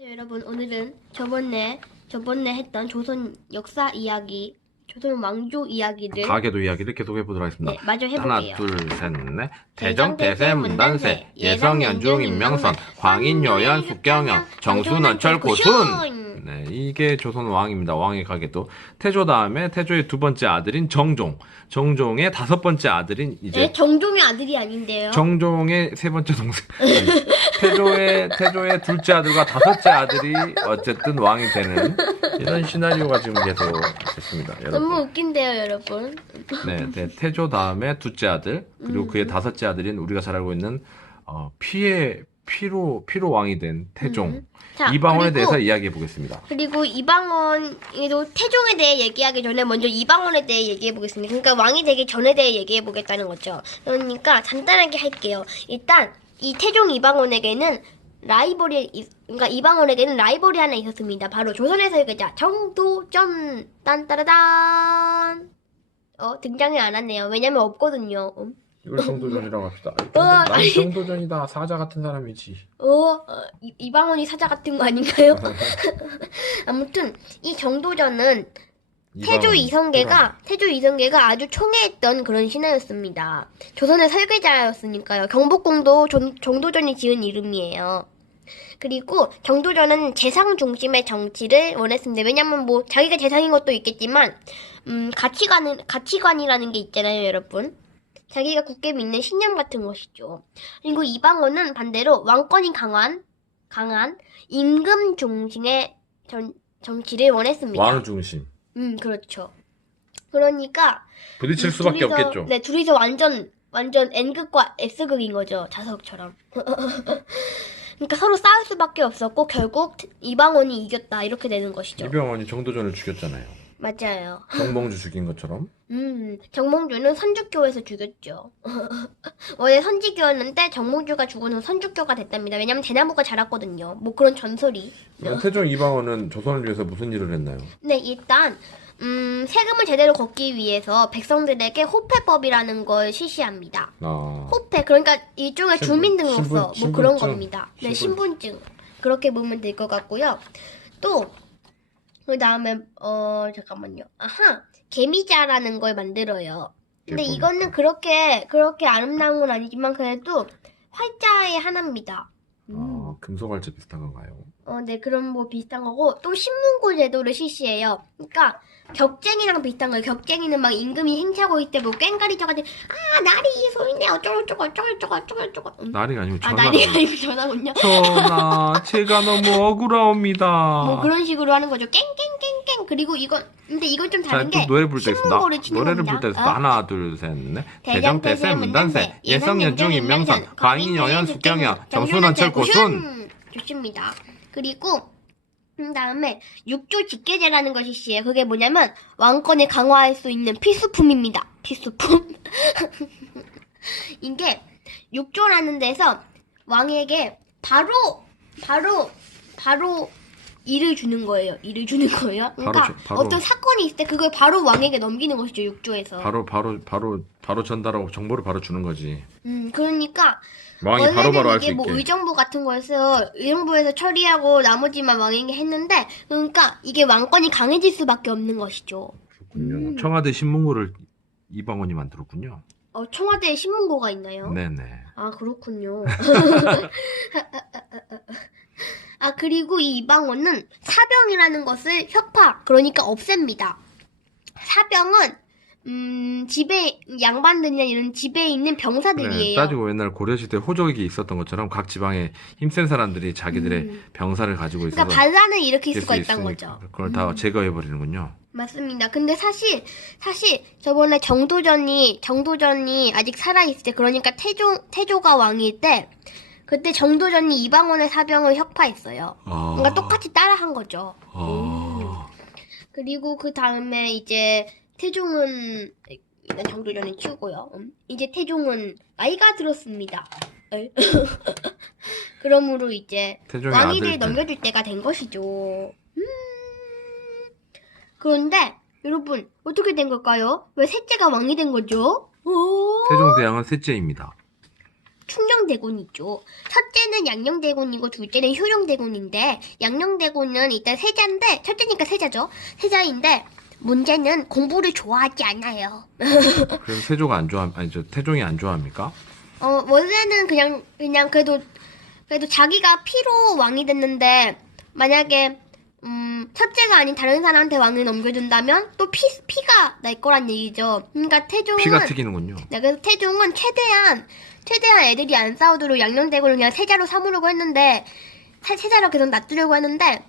여러분, 오늘은 저번에 했던 조선 역사 이야기, 조선 왕조 이야기를 가계도 이야기를 계속 해보도록 하겠습니다. 네, 마저 하나, 해볼게요. 둘, 셋, 넷. 대정, 대세, 문단세, 예성, 연중, 임명선, 광인, 요연, 숙경영, 정순원철, 고순. 네, 이게 조선 왕입니다. 왕의 가계도. 태조 다음에 태조의 두 번째 아들인 정종. 정종의 다섯 번째 아들인 이제 네, 정종의 아들이 아닌데요. 정종의 세 번째 동생. 태조의 둘째 아들과 다섯째 아들이 어쨌든 왕이 되는 이런 시나리오가 지금 계속 됐습니다. 여러분. 너무 웃긴데요, 여러분. 네, 태조 다음에 둘째 아들, 그리고 그의 다섯째 아들인 우리가 잘 알고 있는 피로 왕이 된 태종. 자, 이방원에 그리고- 대해서 이야기해 보겠습니다. 그리고 이방원에도 태종에 대해 얘기하기 전에 먼저 이방원에 대해 얘기해 보겠습니다. 그러니까 왕이 되기 전에 대해 얘기해 보겠다는 거죠. 그러니까 간단하게 할게요. 일단 이 태종 이방원에게는 그러니까 이방원에게는 라이벌이 하나 있었습니다. 바로 조선의 설계자 정도전. 딴따라단. 등장이 안 왔네요. 왜냐면 없거든요. 이걸 정도전이라고 합시다. 아니. 정도전이다. 사자 같은 사람이지. 이방원이 사자 같은 거 아닌가요? 아무튼 이 정도전은 태조 이성계가 아주 총애했던 그런 신하였습니다. 조선의 설계자였으니까요. 경복궁도 정도전이 지은 이름이에요. 그리고 정도전은 재상 중심의 정치를 원했습니다. 왜냐면 뭐 자기가 재상인 것도 있겠지만 가치관이라는 게 있잖아요, 여러분. 자기가 굳게 믿는 신념 같은 것이죠. 그리고 이방원은 반대로 왕권이 강한 임금 중심의 정치를 원했습니다. 왕 중심. 그렇죠. 그러니까 부딪힐 수밖에 없겠죠. 네, 둘이서 완전 N극과 S극인 거죠. 자석처럼. 그러니까 서로 싸울 수밖에 없었고 결국 이방원이 이겼다 이렇게 되는 것이죠. 이병헌이 정도전을 죽였잖아요. 맞아요. 정몽주 죽인 것처럼. 정몽주는 선주교에서 죽였죠. 원래 선지교였는데 정몽주가 죽은 후 선주교가 됐답니다. 왜냐면 대나무가 자랐거든요. 뭐 그런 전설이. 태종 이방원은 조선을 위해서 무슨 일을 했나요? 네, 일단 세금을 제대로 걷기 위해서 백성들에게 호패법이라는 걸 실시합니다. 호패, 그러니까 일종의 주민등록서 뭐 그런 겁니다. 네, 신분증. 그렇게 보면 될 것 같고요. 또 그 다음에 잠깐만요. 개미자라는 걸 만들어요. 근데 이거는 그렇게 아름다운 건 아니지만 그래도 활자의 하나입니다. 금속활자 비슷한 건가요? 네, 그런 뭐 비슷한 거고 또 신문고 제도를 실시해요. 그러니까 격쟁이랑 비슷한 거예요. 격쟁이는 막 임금이 행차고 있을 때 뭐 꽹가리 쳐가지고 나리 소인네 어쩌고저쩌고. 나리가 아니고 전화. 나리가 아니고 전화군요. 전하, 제가 너무 억울하옵니다. 뭐 그런 식으로 하는 거죠. 깽깽깽깽. 그리고 근데 이건 좀 다른 게 노래 부를 때 신문고를 치는 노래를 겁니다. 부를 때 하나, 둘, 셋, 넷. 대정, 대세, 문단세, 예성, 연중, 임명선, 광인, 요연, 숙경영, 정순원철, 고순. 좋습니다. 그리고 다음에 육조 직계제라는 것이 있어요. 그게 뭐냐면 왕권을 강화할 수 있는 필수품입니다. 필수품. 이게 육조라는 데서 왕에게 바로 일을 주는 거예요. 그러니까 바로. 어떤 사건이 있을 때 그걸 바로 왕에게 넘기는 것이죠. 육조에서. 바로 전달하고 정보를 바로 주는 거지. 그러니까 왕이 원래는 바로 할 수 이게 뭐 있게. 의정부 같은 거에서 의정부에서 처리하고 나머지만 왕에게 했는데 그러니까 이게 왕권이 강해질 수밖에 없는 것이죠. 그렇군요. 청와대 신문고를 이방원이 만들었군요. 청와대에 신문고가 있나요? 네네. 아, 그렇군요. 그리고 이 이방원은 사병이라는 것을 그러니까 없앱니다. 사병은 양반들이나 이런 집에 있는 병사들이에요. 따지고 옛날 고려시대 호족이 있었던 것처럼 각 지방에 힘센 사람들이 자기들의 병사를 가지고 있어서 그러니까 반란을 일으킬 될 수가 수 있다는 있으니까 거죠. 그걸 다 제거해버리는군요. 맞습니다. 근데 사실 저번에 정도전이 아직 살아있을 때, 그러니까 태조가 왕일 때, 그때 정도전이 이방원의 사병을 혁파했어요. 그러니까 똑같이 따라한 거죠. 그리고 그 다음에 이제 태종은 일단 정도전을 치우고요. 이제 태종은 나이가 들었습니다. 그러므로 이제 왕위를 넘겨줄 때가 된 것이죠. 그런데 여러분 어떻게 된 걸까요? 왜 셋째가 왕이 된 거죠? 세종대왕은 셋째입니다. 충정대군이죠. 첫째 첫째는 양녕대군이고 둘째는 효령대군인데 양녕대군은 일단 세자인데 첫째니까 세자죠. 세자인데 문제는 공부를 좋아하지 않아요. 그래서 세조가 안 좋아 아니 저 태종이 안 좋아합니까? 원래는 그냥 그래도 자기가 피로 왕이 됐는데 만약에 첫째가 아닌 다른 사람한테 왕을 넘겨준다면 또 피가 날 거란 얘기죠. 그러니까 태종은 피가 튀기는군요. 네, 그래서 태종은 최대한 애들이 안 싸우도록 양녕대군을 그냥 세자로 삼으려고 했는데 세자로 계속 놔두려고 했는데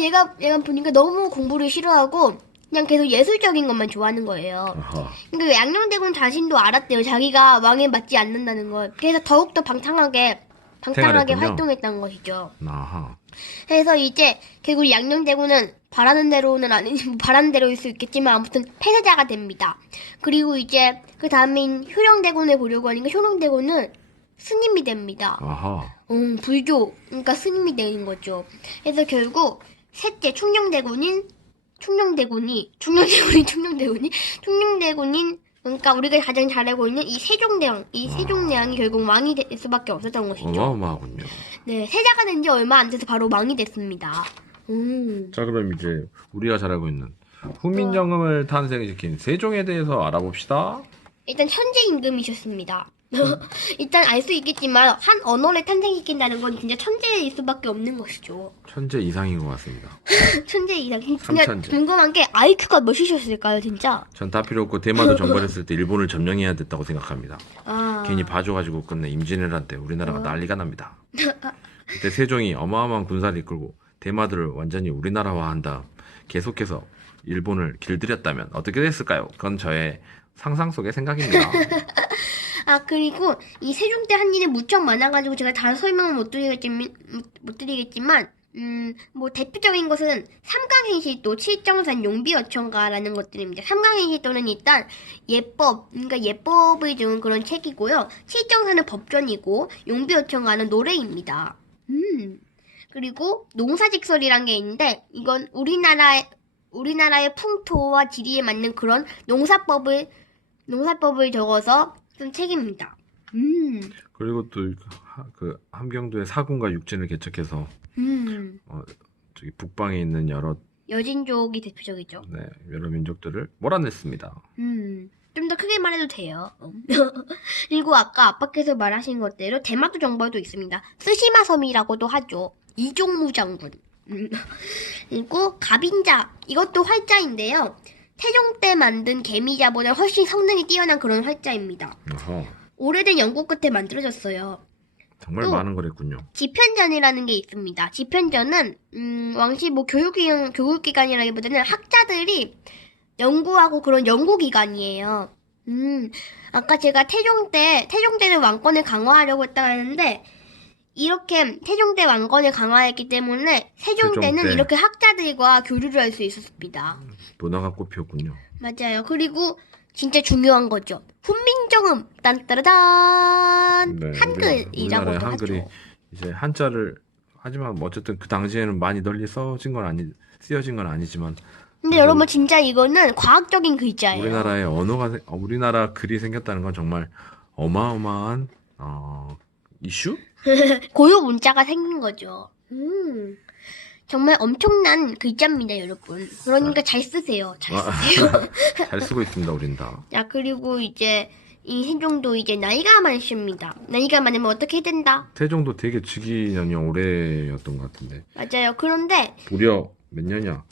얘가 보니까 너무 공부를 싫어하고 그냥 계속 예술적인 것만 좋아하는 거예요. 아하. 그러니까 양녕대군 자신도 알았대요. 자기가 왕에 맞지 않는다는 걸. 그래서 더욱더 방탕하게 생활했군요. 활동했다는 것이죠. 아하. 그래서 이제 결국 양녕대군은 바라는 대로는 아니지 바라는 대로일 수 있겠지만 아무튼 폐쇄자가 됩니다. 그리고 이제 그 다음인 효령대군을 보려고 하니까 효령대군은 스님이 됩니다. 아하. 불교 그러니까 스님이 되는 거죠. 그래서 결국 셋째 충녕대군인 그러니까 우리가 가장 잘 알고 있는 이 세종대왕이 결국 왕이 될 수밖에 없었던 것이죠. 어마어마하군요. 네, 세자가 된 지 얼마 안 돼서 바로 왕이 됐습니다. 자, 그럼 이제 우리가 잘 알고 있는 후민정음을 탄생시킨 세종에 대해서 알아봅시다. 일단 천재 임금이셨습니다. 일단 알 수 있겠지만 한 언어를 탄생시킨다는 건 진짜 천재일 수밖에 없는 것이죠. 천재 이상인 것 같습니다. 천재 이상. 진짜 삼천재. 궁금한 게 IQ가 몇이셨을까요, 진짜? 전 다 필요 없고 대마도 정벌했을 때 일본을 점령해야 됐다고 생각합니다. 괜히 봐줘가지고 끝내 임진왜란 때 우리나라가 난리가 납니다. 그때 세종이 어마어마한 군사를 이끌고 대마도를 완전히 우리나라화한 다음 계속해서 일본을 길들였다면 어떻게 됐을까요? 그건 저의 상상 속의 생각입니다. 그리고 이 세종 때 한 일이 무척 많아가지고 제가 다 설명을 못 드리겠지만 뭐 대표적인 것은 삼강행시도, 칠정산, 용비어천가라는 것들입니다. 삼강행시도는 일단 그러니까 예법을 준 그런 책이고요. 칠정산은 법전이고 용비어천가는 노래입니다. 그리고 농사직설이란 게 있는데 이건 우리나라의 풍토와 지리에 맞는 그런 농사법을 적어서 쓴 책입니다. 그리고 또 그 함경도에 사군과 육진을 개척해서 저기 북방에 있는 여러 여진족이 대표적이죠. 네, 여러 민족들을 몰아냈습니다. 좀 더 크게 말해도 돼요. 그리고 아까 아빠께서 말하신 것대로 대마도 정벌도 있습니다. 쓰시마 섬이라고도 하죠. 이종무 장군. 그리고 갑인자, 이것도 활자인데요. 태종 때 만든 개미자보다 훨씬 성능이 뛰어난 그런 활자입니다. 어허, 오래된 연구 끝에 만들어졌어요. 정말 또 많은 거랬군요. 지편전이라는 게 있습니다. 지편전은 왕실 뭐 교육기관이라기보다는 학자들이 연구하고 그런 연구기관이에요. 아까 제가 태종 때는 왕권을 강화하려고 했다고 했는데 이렇게 태종 때 왕권을 강화했기 때문에 세종 때는 때. 이렇게 학자들과 교류를 할 수 있었습니다. 문화가 꽃피었군요. 맞아요. 그리고 진짜 중요한 거죠. 훈민정음 딴따라단 네, 한글이라고도 우리나라의 한글이 하죠. 이제 한자를 하지만 뭐 어쨌든 그 당시에는 많이 널리 쓰여진 건 아니지만 근데 여러분 진짜 이거는 과학적인 글자예요. 우리나라의 우리나라 글이 생겼다는 건 정말 어마어마한 이슈? 고유 문자가 생긴 거죠. 정말 엄청난 글자입니다, 여러분. 그러니까 잘 쓰세요. 잘 쓰세요. 잘 쓰고 있습니다, 우린 다. 자, 그리고 이제 이 세종도 이제 나이가 많습니다. 나이가 많으면 어떻게 된다? 태종도 되게 즉위 년이 오래였던 것 같은데. 맞아요. 그런데 무려 몇 년이야?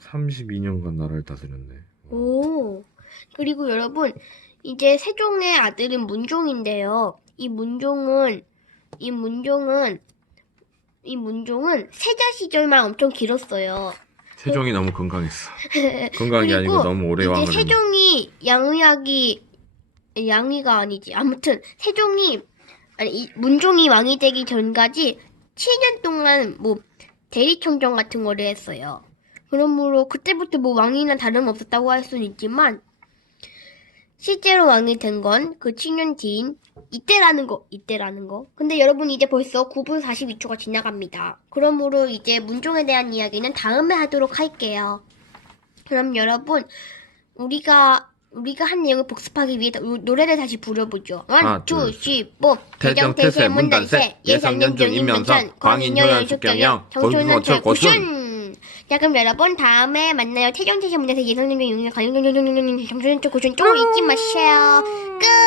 32년간 나라를 다스렸네. 오. 그리고 여러분, 이제 세종의 아들은 문종인데요. 이 문종은 세자 시절만 엄청 길었어요. 세종이 너무 건강했어. 건강한 게 아니고 너무 오래 왕을 이제 세종이 양의가 아니지. 아무튼 문종이 왕이 되기 전까지 7년 동안 뭐 대리청정 같은 거를 했어요. 그러므로 그때부터 뭐 왕이나 다름없었다고 할 수는 있지만 실제로 왕이 된 건 그 7년 뒤인 이때라는 거. 근데 여러분 이제 벌써 9분 42초가 지나갑니다. 그러므로 이제 문종에 대한 이야기는 다음에 하도록 할게요. 그럼 여러분, 우리가 우리가 한 내용을 복습하기 위해 노래를 다시 부려보죠. 하나, 1, 2, 둘, 3, 4. 태정태세 문단세 예성연중 임명선 광인효연 숙경영 정순원철 고순. 자, 그럼 여러분 다음에 만나요. 태정태세 문단세 예성연중 임명선 광인효연 숙경영 정순원철 고순 좀 잊지 마세요. 끝.